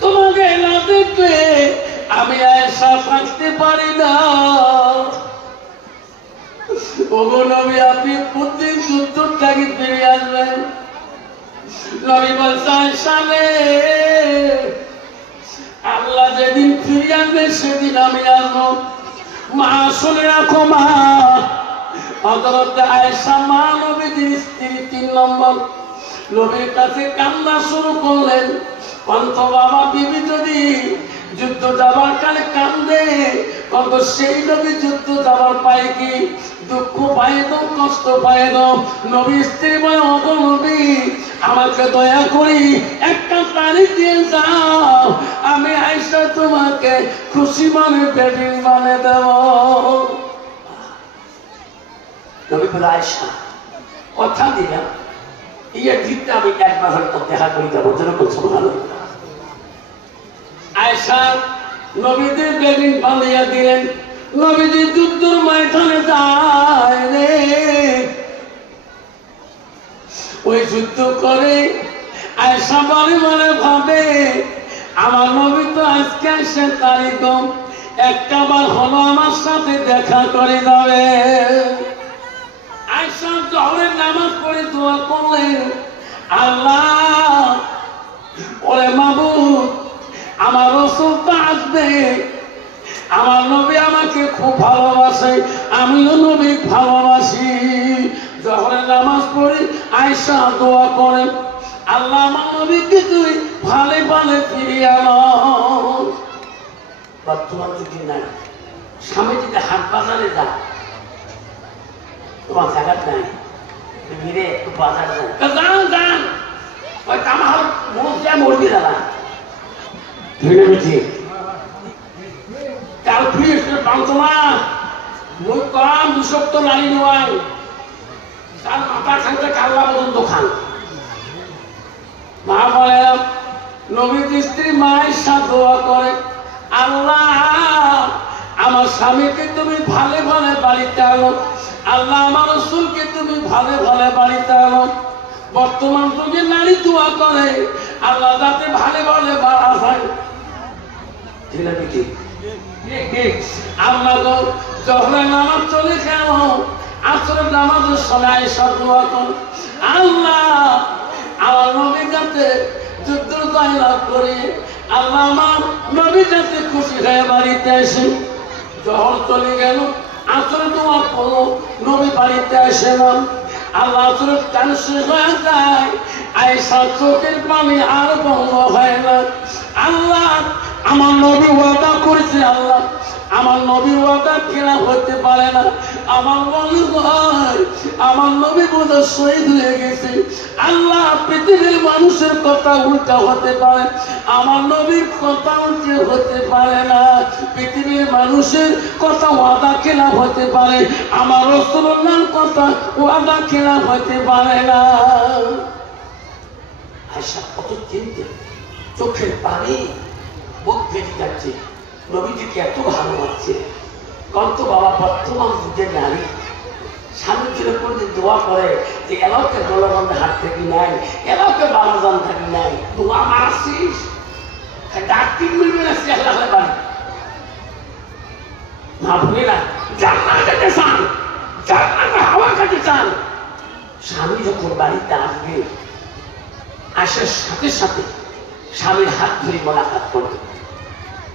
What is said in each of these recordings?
তোমাকে না দেখলে আমি আয়সা থাকতে পারি না। ওগো নবী, আপনি ফিরে আসবেন নবী বলছে আয়সা রে, আল্লাহ যেদিন ফিরে আসবে সেদিন আমি আসব মা, শুনে রাখো মা। হজরত আয়সা মা নবীজির স্ত্রী তিন নম্বর। নবীর কাছে কান্না শুরু করলেন। বাবা যদি যুদ্ধ যাবার কালে কান্দে সেই নবী যুদ্ধ যাবার পায় কি? দুঃখ পায় তো কষ্ট পায় তো নবী স্ত্রী অত নবী, আমাকে দয়া করি একটা তারিখ দিয়ে যাও। আমি আইসা তোমাকে খুশি মানে বেডিং মানে দেব। নবী বলে আয়সা কথা দিলাম। ইয়ে দিকটা আমি এক মাস হয়তো দেখা করি যাব। যেরকম ভালো আয়সা নবীদের বেদিন বাঁধিয়া দিলেন। নবীজি যুদ্ধর ময়দানে যায় রে ওই যুদ্ধ করে আয়সা বারে বারে ভাবে, আমার নবী তো আজকে আসে তারিখ একটা বার হলো আমার সাথে দেখা করে যাবে। আয়সা জহরের নামাজ পড়ে নাই। স্বামী যদি হাট বাজারে যা তোমার জায়গার নাই। ভিড়ে একটু বাজারে যান যান ওই দাদা। ধরে বুঝি কাল না মুখ কম দুশক্ত নারী নোয়াল তার মাথা খানতে কাল্লা পর্যন্ত খান। মা বলে নবীর স্ত্রী মায়ের সাথে করে আল্লাহ, আমার স্বামীকে তুমি ভালে ভালে বাড়িতে আনো। আল্লাহ, আমার রসুলকে তুমি ভালে ভালে বাড়িতে আনো। বর্তমান যুগে নারী দোয়া করে, আল্লাহ যাতে ভালে ভালে বাড়া যখন নামাজ চলে আল্লাহ, আমার নবী যাতে যুদ্ধ জয় লাভ করে আল্লাহ আমার নবী যাতে খুশি হয়ে বাড়িতে আসে যখন চলে গেল আসলে তোমার কোনো নবী বাড়িতে আসে না। আল্লাহ আসলে কান শেষ হয়ে যায় আয়সা চোখের পানি হয় না। আল্লাহ আমার নবী ওয়াদা করেছে আল্লাহ। আমার নবী ওয়াদা কেনা হতে পারে না। আমার মনে হয় আমার নবী বোধ শহীদ হয়ে গেছে। আল্লাহ পৃথিবীর মানুষের কথা উল্টা হতে পারে। আমার নবীর কথা উল্টে হতে পারে না। পৃথিবীর মানুষের কথা ওয়াদা কেনা হতে পারে। আমার রসুল্লার কথা ওয়াদা কেনা হতে পারে না। আয়সা কত চিনতে চোখের পানি। বুক ফেটে যাচ্ছে। নবীজিকে এত ভালো লাগছে কত বাবা বর্তমান যুগের নারী। স্বামী ছিল কোনদিন দোয়া করে যে এলাকে দোলাবন্ধে হাত থাকি নাই এলাকে বালাজান থাকি নাই, দোয়া মারাছিস ডাক্তির মিলবে না সে আল্লাহ বাড়ি। চান হাওয়া খেতে চান। স্বামী যখন বাড়িতে আসবে, আসার সাথে সাথে স্বামীর হাত ধরে মোলাকাত করবে।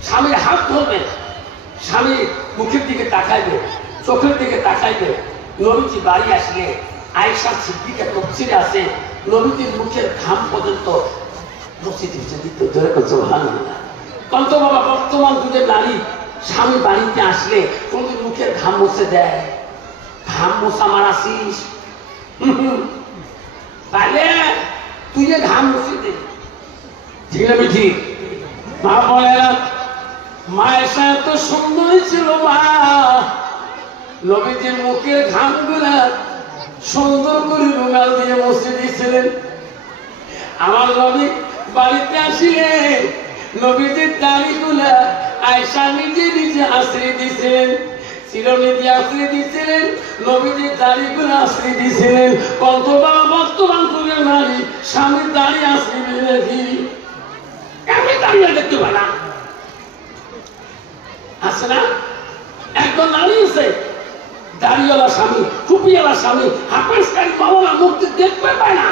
স্বামীর হাত ধরবে স্বামী মুখের দিকে তাকাইবে, চোখের দিকে তাকাইবে। নবীজি বাড়ি আসলে আয়সা সিদ্দিকে তফসিরে আসে নবীজির মুখের ঘাম পর্যন্ত মসজিদ দিত ধরে করছে ভালো কন্ত বাবা, বর্তমান যুগের নারী স্বামী বাড়িতে আসলে কোনদিন মুখের ঘাম মুছে দেয়? ঘাম মোছা মারাসিস তাহলে তুই যে ঘাম মুছে দে। ঠিক না ঠিক মা বলে না মায়েশা এত সুন্দরী ছিল মা। নবীজির মুখের ঘামগুলা সুন্দর করে রুমাল দিয়ে মুছে দিয়েছিলেন। আমার নবী বাড়িতে আসিলে, নবীজির দাড়ি গুলা আয়সা নিজে নিজে আশ্রয় দিয়েছিলেন চিরনিধি আশ্রয় দিয়েছিলেন, নবীজির দাড়ি গুলা আশ্রয় দিয়েছিলেন। কত বাবা, বর্তমান যুগের নারী, স্বামীর দাড়ি আশ্রয় দিয়ে আমি দাঁড়িয়ে দেখতে পারা আছে না? একজন আছে। দাড়িওয়ালা স্বামী, টুপিওয়ালা স্বামী হাফেজ কারি মাওলা মুক্তি দেখতে পায় না।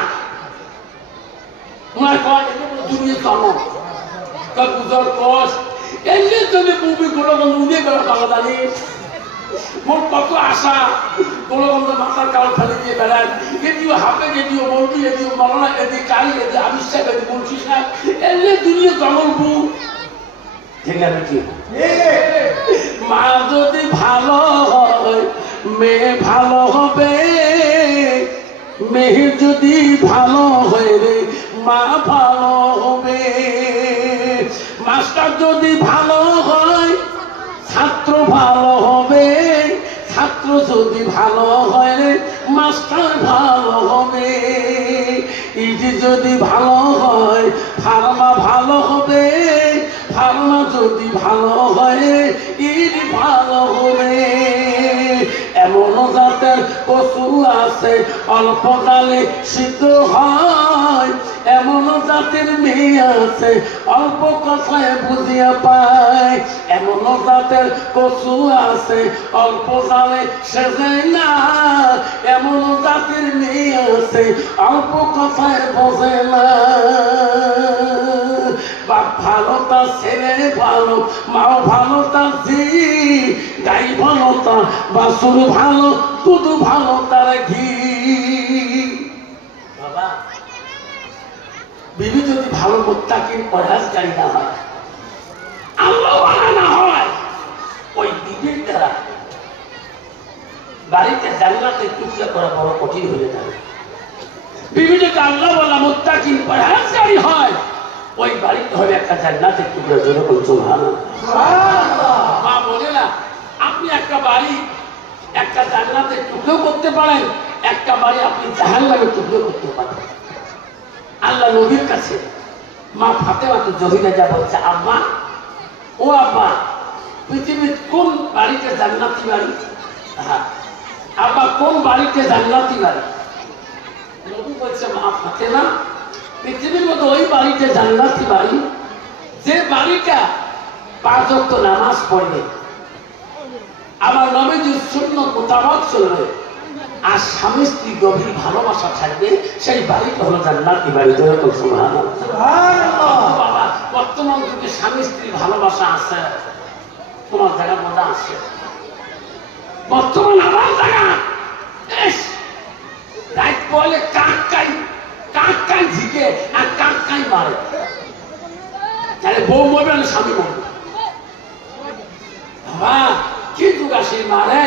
মনে কয় দুনিয়া কম তার কষ এই যে যদি মুভি কোনো কোনো উড়িয়ে গেল বাংলাদানি মোট কত আশা? কোনো মাথার কাল ফেলে দিয়ে বেড়ান এদিও হাফে, এদিও বলবি এদিও মরনা, এদি কারি, এদি সাহেব, এদি বলছি সাহেব যে দুনিয়া কি মা যদি ভালো হয়, মেয়ে ভালো হবে। মেয়ে যদি ভালো হয় রে, মা ভালো হবে। মাস্টার যদি ভালো হয়, ছাত্র ভালো হবে। ছাত্র যদি ভালো হয় মাস্টার ভালো হবে। ইটি যদি ভালো হয়, ফার্মা ভালো হবে। ফার্মা যদি ভালো হয় ইট ভালো হবে। এমন জাতের পশু আছে, অল্প কালে সিদ্ধ হয়। এমন জাতের মেয়ে আছে, অল্প কথায় বুঝিয়া পায়। এমন জাতের পশু আছে, অল্প জালে সেজে না। এমন জাতের মেয়ে আছে, অল্প কথায় বোঝে না। বাপ ভালো তার ছেলে, ভালো মাও ভালো তার ঝি। গাই ভালো তার বাসুর ভালো, দুধ ভালো তার ঘি বাবা বিবি যদি ভালো মোত্তাকির পরহাজকারী না হয়। আল্লাহ না হয়। ওই দ্বারা বাড়িতে জান্নাতে টুকরা করা বড় কঠিন হয়ে যাবে যদি আল্লাহ বলা মোত্তাকির পরহাজকারী হয়। ওই বাড়িতে হবে একটা জান্নাতের টুকরা যেরকম মা বলে না আপনি একটা বাড়ি একটা জান্নাতের টুকরো করতে পারেন একটা বাড়ি আপনি জাহান্নামের টুকরো করতে পারেন। আল্লাহ নবীর কাছে মা ফাতেমা তো জহিরা যা বলছে আব্বা ও আব্বা পৃথিবীর কোন বাড়িতে জান্নাতি বাড়ি? হ্যাঁ আব্বা কোন বাড়িতে জান্নাতি বাড়ি? নবী বলছে, মা ফাতেমা, পৃথিবীর মতো ওই বাড়িতে জান্নাতি বাড়ি যে বাড়িটা পাঁচ নামাজ পড়বে আমার নবীজির শূন্য মোতাবক চলবে। আর স্বামী স্ত্রী গভীর ভালোবাসা থাকবে সেই বাড়িটা হলো জান্নাতি বাড়ি যেরকম সুবহান বাবা বর্তমান যুগে স্বামী স্ত্রী ভালোবাসা আছে তোমার জায়গা মজা আছে। বর্তমান আমার জায়গা রাত বলে কাক কাই কাক কাই ঝিকে আর কাক কাই মারে। তাহলে বউ মরবে না স্বামী মরবে। বাবা কি যুগ আসে মারে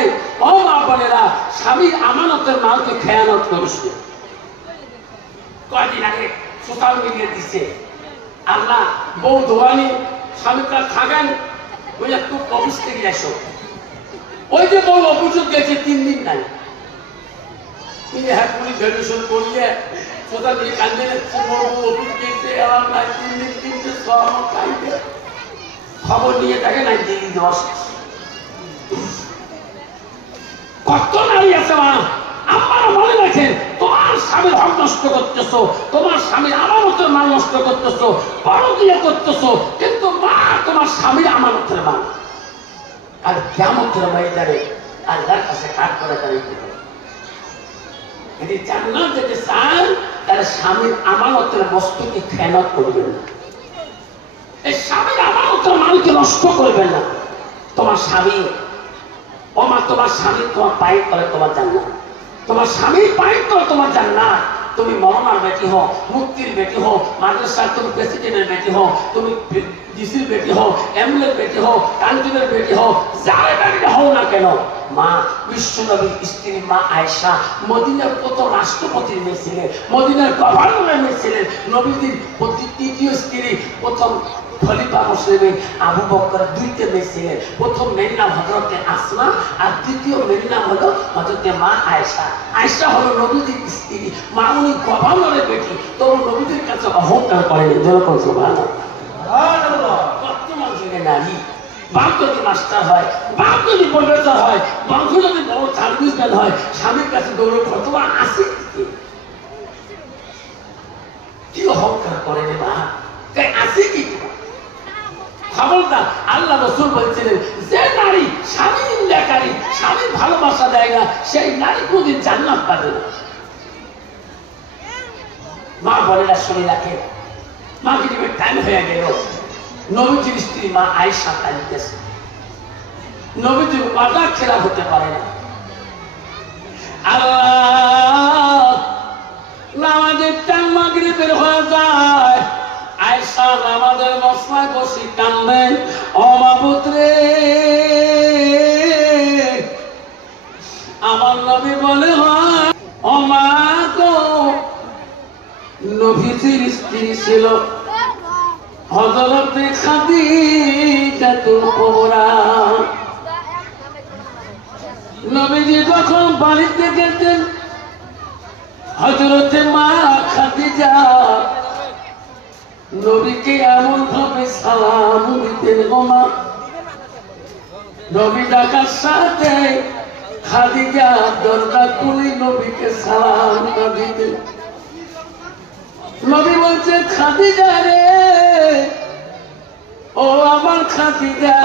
ও মা বোনেরা স্বামী আমানতের মালকে খেয়ানত করিস কয়দিন আগে সোশ্যাল মিডিয়া দিছে, আল্লাহ বউ ধোয়ানি স্বামীটা থাকেন। ওই অফিস থেকে ওই যে বউ অভিযোগ গেছে তিন দিন নাই। তিনি হ্যাঁ পুলিশ গ্রাজুয়েশন করলে, সোশ্যাল মিডিয়া কান্দে বউ অফিস গেছে আমার নাই, তিন দিন তিনটে খাইতে খবর নিয়ে দেখে নাই দিল্লি দশ। কত নারী আছে মা? আমার মনে রাখেন তোমার স্বামীর হক নষ্ট করতেছো, তোমার স্বামীর আমানতের মাল নষ্ট করতেছো বড় দিয়ে করতেছো, কিন্তু মা, তোমার স্বামীর আমানতের মাল আর কেমতের ময়দানে আল্লাহর কাছে কাজ করে হবে? যদি জান্নাত যেতে চান, তাহলে স্বামীর আমানতের বস্তুকে খেয়ানত করবেন না। এই স্বামীর আমানতের মালকে নষ্ট করবেন না। তোমার স্বামী ও মা তোমার স্বামী তোমার করে তোমার জান্নাত। তোমার স্বামীর করে তোমার জান্নাত। তুমি মরনার বেটি হও, মুক্তির বেটি হও, মাদ্রাসার তুমি প্রেসিডেন্টের বেটি হও, তুমি ডিসির বেটি হও, এমএলএর বেটি হও বেটি হও, যার বেটি হও না কেন? মা স্ত্রী মা আয়সা মদিনার প্রথম রাষ্ট্রপতির মেয়ে ছিলেন, মদিনার গভর্নরের মেয়ে ছিলেন নবীদের তৃতীয় স্ত্রী প্রথম খলিফা মুসলিমে আবু বকর দুইটা মেয়ে ছিলেন প্রথম মেয়ের নাম হজরতে আসমা আর দ্বিতীয় মেয়ের নাম হলো হজরতে মা আয়েশা। আয়েশা হলো নবীদের স্ত্রী মা উনি গভর্নরের বেটি তবু নবীদের কাছে অহংকার করেনি যেরকম সুবহানাল্লাহ। বর্তমান যুগে নারী বাপ যদি মাস্টার হয় বাপ যদি প্রফেসর হয় বংশ যদি বড় সার্ভিসম্যান হয় স্বামীর কাছে দৌড়ে কতবা আসে কি? কি অহংকার করে মা? তাই আসে কি? তোমার? খবরদার আল্লাহ রসুল বলছিলেন, যে নারী স্বামী নিন্দাকারী, স্বামীর ভালোবাসা দেয় না, সেই নারী কোনদিন জান্নাত পাবে না। মা না শুনে রাখে, মা গরিবের টাইম হয়ে গেল। নবীজির স্ত্রী মা আয়েশা কাঁদতেছে নবীজির ওয়াদা খেলা হতে পারে না। আল্লাহ, নামাজের টাইম মাগরিবের হয়ে যায়। আয়েশা নামাজের মশলায় বসে কান্দেন অমাপুত্রে আমার নবী বলে, হয় অমা গো, নবীজির স্ত্রী ছিল। হজরতে খাদিজাতুল কুবরা। নবীজি যখন বাড়িতে গেছেন হজরতে মা খাদিজা নবীকে এমন ভাবে সালাম দিতেন গোমা নবী ডাকার সাথে খাদিজা দরজা খুলে নবীকে সালাম দিতেন। নবী বলছে, খাদিজা রে, ও আমার খাদিজা,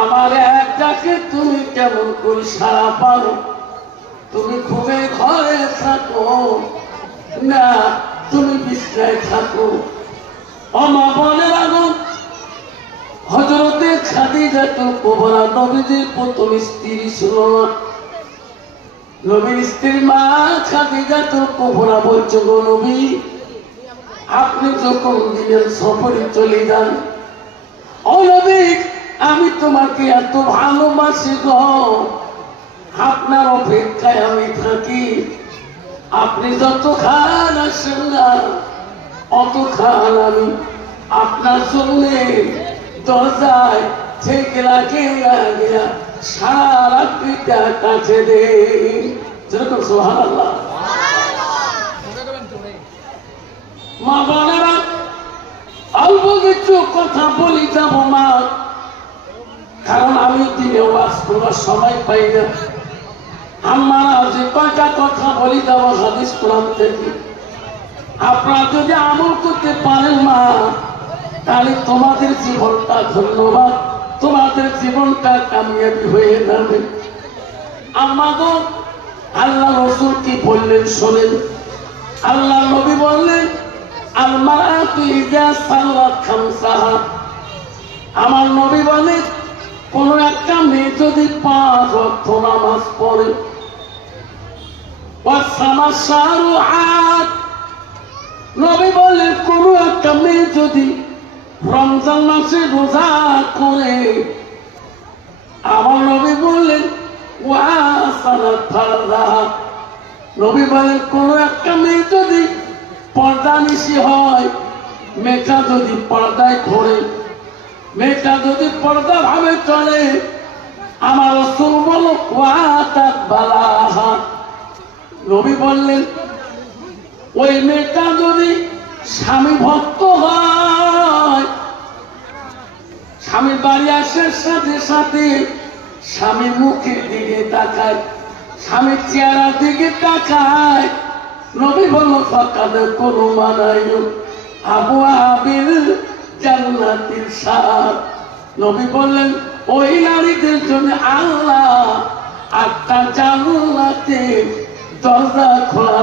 আমার এক ডাকে তুমি কেমন করে সারা পাও তুমি খুবই ঘরে থাকো। না তুমি বিছনায় থাকো। অমা বলে রাখো হজরতে খাদিজা তো কোবরা নবীজির প্রথম স্ত্রী ছিল নবীর স্ত্রীর মা খাদিজা তো কোবরা বলছো, গো নবী, আপনি যখন দিনের সফরে চলে যান, ও নবী, আমি তোমাকে এত ভালোবাসি গো। আপনার অপেক্ষায় আমি থাকি। আপনি যত খান না, অত খান আমি আপনার জন্য দরজায় থেকে লাগে লাগিয়া সারা পিতা কাছে যেরকম সোহান মা বোনেরা, অল্প কিছু কথা বলি যাব মা, কারণ আমি দিনে ওয়াজ করার সময় পাই না। আমরা যে কয়টা কথা বলি যাব হাদিস কোরআন থেকে। আপনারা যদি আমল করতে পারেন মা, তাহলে তোমাদের জীবনটা ধন্যবাদ, তোমাদের জীবনটা কামিয়াবি হয়ে যাবে। আমাদের আল্লাহ রসুল কি বললেন শোনেন। আল্লাহ নবী বললেন আমার নবী বলে কোন একটা মেয়ে যদি পাঁচ অর্থ নামাজ পড়ে নবী বলে আমার নবী বললেন নবী কোন একটা মেয়ে যদি পর্দা হয়, মেয়েটা যদি পর্দায় ঘোরে, মেয়েটা যদি পর্দা ভাবে চলে, আমার রসুল বল বালাহা নবী বললেন, ওই মেয়েটা যদি স্বামী ভক্ত হয় স্বামী বাড়ি আসার সাথে সাথে স্বামী মুখের দিকে তাকায়, স্বামীর চেহারার দিকে তাকায় নবী বলল ফাঁকাতে কোনো মানাই আবু আবিল জান্নাতির সাথ নবী বললেন, ওই নারীদের জন্য আল্লাহ আটটা জান্নাতে দরজা খোলা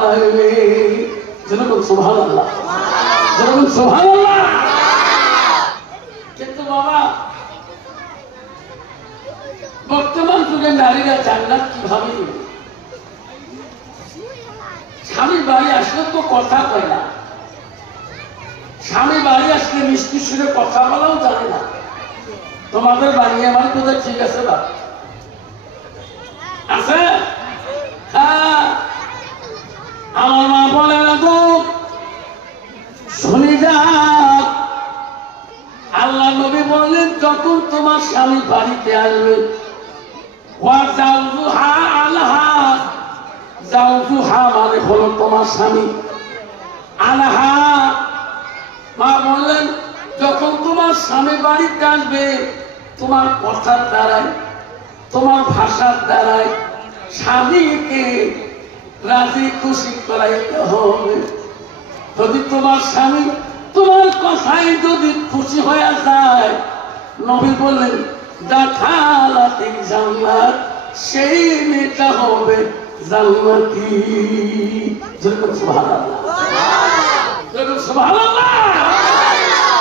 যেরকম সোভান যেরকম সোভান আল্লাহ কিন্তু বাবা, বর্তমান যুগে নারীরা জান্নাত কীভাবে স্বামী বাড়ি আসলে তো কথা কয় না। স্বামী বাড়ি আসলে মিষ্টি সুরে কথা বলাও জানে না। তোমাদের বাড়ি আমার কোথায় ঠিক আছে বা? আছে হ্যাঁ আমার মা বলে যা আল্লাহ নবী বললেন, যখন তোমার স্বামী বাড়িতে আসবে মানে হলো তোমার স্বামী। আলহা মা বললেন, যখন তোমার স্বামী বাড়িতে আসবে, তোমার কথার দ্বারায়, তোমার ভাষার দ্বারায় স্বামীকে রাজি খুশি করাইতে হবে। যদি তোমার স্বামী তোমার কথায় যদি খুশি হয়ে যায় নবী বললেন দেখালাতে জান্নাত সেই মেয়েটা হবে জান্নাতি।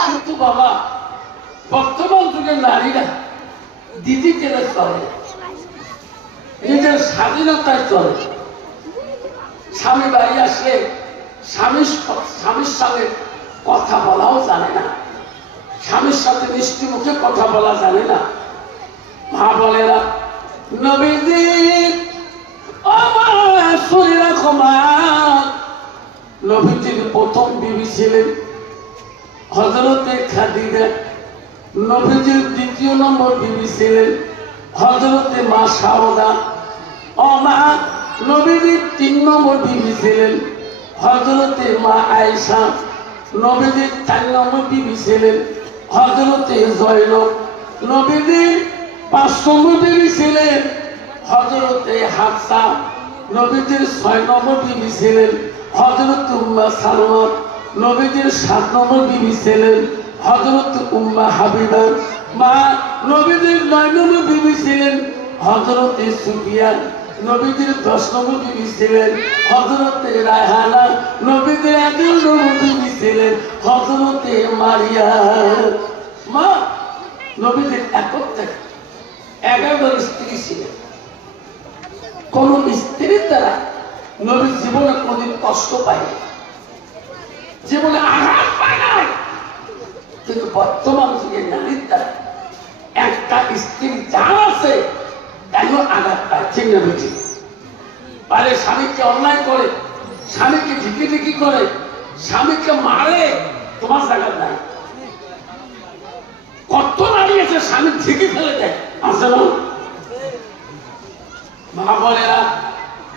কিন্তু বাবা বর্তমান যুগে নারীরা দিদি কেনে চলে নিজের স্বাধীনতায় চলে। স্বামী বাড়ি আসলে স্বামীর স্বামীর সঙ্গে কথা বলাও জানে না। স্বামীর সাথে মিষ্টি মুখে কথা বলা জানে না। মা বলে না ক্ষমা নবীজির প্রথম বিবি ছিলেন হজরতে খাদিজা নবীজির দ্বিতীয় নম্বর বিবি ছিলেন হজরতে মা সারদা ও মা নবীজির তিন নম্বর বিবি ছিলেন হজরতে মা আয়েশা। নবীজির চার নম্বর বিবি ছিলেন হজরতে জয়নব। নবীজির পাঁচ নম্বর বিবি ছিলেন হজরতে হাফসা। নবীজির ছয় নম্বর বিবি ছিলেন হজরত উম্মা সালমা। নবীজির সাত নম্বর বিবি ছিলেন হজরত উম্মা হাবিবা। মা, নবীজির নয় নম্বর বিবি ছিলেন হজরতে সুফিয়ান। নবীজির দশ নম্বর বিবি ছিলেন হজরতে রায়হানা নবীজির এগারো নম্বর বিবি ছিলেন হজরতে মারিয়া। মা নবীজির একক এগারো স্ত্রী ছিলেন। কোন স্ত্রীর দ্বারা নবীর জীবনে কোনদিন কষ্ট পায়নি জীবনে আঘাত পায় নাই। কিন্তু বর্তমান যুগে নারীর দ্বারা একটা স্ত্রী যা আছে তাইও আঘাত পায়, ঠিক না বুঝি? স্বামীকে অন্যায় করে, স্বামীকে ঝিকি ঝিকি করে, স্বামীকে মারে, তোমার জায়গা নাই। কত নারী আছে স্বামী ঝিকি ফেলে দেয়। না? মা বলেরা,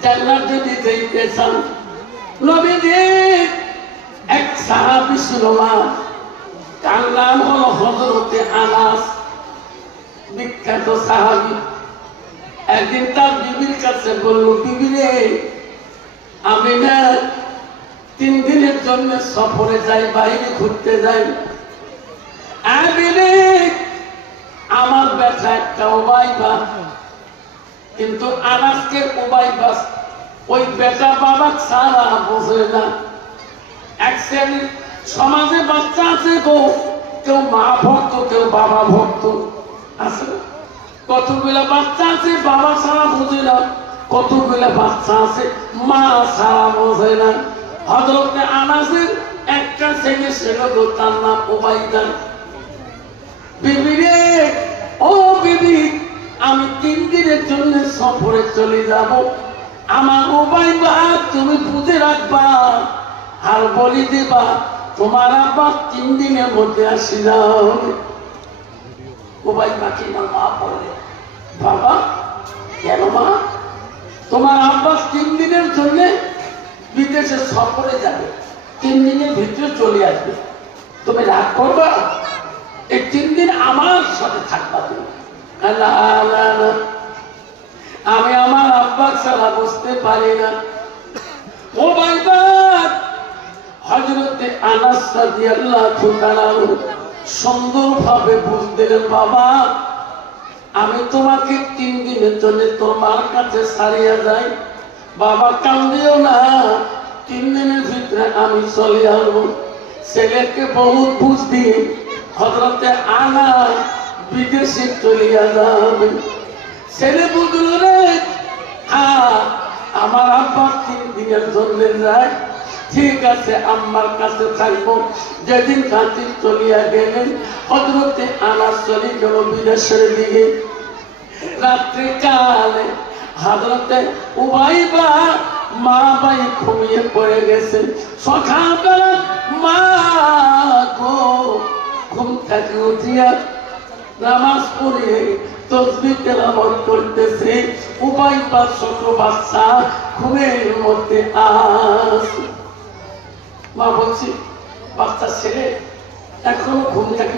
জান্নাত যদি যেতে চান এক সাহাবি ছিল মা, তার নাম হলো হজরতে আনাস, বিখ্যাত সাহাবি। একদিন তার বিবির কাছে বলল বিবি রে, আমি না তিন দিনের জন্য সফরে যাই, বাইরে ঘুরতে যাই। আমার ব্যথা একটা ওবাইবা। কিন্তু আনাজকে ওবাইবা, ওই বেটা বাবা সারা বোঝে না। এক শ্রেণির সমাজে বাচ্চা আছে গো, কেউ মা ভক্ত, কেউ বাবা ভক্ত। আছে? কতগুলা বাচ্চা আছে? বাবা সারা বোঝে না। কতগুলা বাচ্চা আছে? মা সারা বোঝে না। হজরতে আনাসের একটা ছেলে ছিল গো তার নাম ওবাইদা বিবি ও বিবি, আমি তিন দিনের জন্য সফরে চলে যাব। আমার ওবাইবা তুমি বুঝে রাখবা। আর বলি দেবা, তোমার আবার তিন দিনের মধ্যে আসি যাও ওবাইবা কি না মা বলে। বাবা, কেন মা? তোমার আব্বা তিন দিনের জন্য বিদেশে সফরে যাবে। তিন দিনের ভিতরে চলে আসবে। তুমি রাগ করবা? এই তিন দিন আমার সাথে থাকবা তুমি। আমি আমার আব্বা ছাড়া বুঝতে পারি না। ও ভাইবাদ হজরতে আনাস রাদিয়াল্লাহু তাআলা সুন্দরভাবে বুঝদিলেন বাবা আমি তোমাকে তিন দিনের জন্য তোমার কাছে সারিয়া যাই। বাবা কান্দিও না। তিন দিনের ভিতরে আমি চলে আসব। ছেলেকে বহুত বুঝ দিয়ে হজরতে আনা বিদেশে চলিয়া যাবে। ছেলে বুঝলো রে আমার আব্বা তিন দিনের জন্য যায়। ঠিক আছে, আম্মার কাছে থাকব। যেদিন খাতির চলিয়া গেলেন হজরতে আনাস চলে গেল বিদেশের দিকে। রাত্রি কালে হাজরতে উবাইবা মা ভাই ঘুমিয়ে পড়ে গেছে। সকালবেলা মা গো, ঘুম থেকে উঠিয়া নামাজ পড়ে তসবি তেলাবত করতেছে। উপায় পাঁচ ছোট বাচ্চা ঘুমের মধ্যে আস। মা বলছি বাচ্চা ছেলে এখনও ঘুম থেকে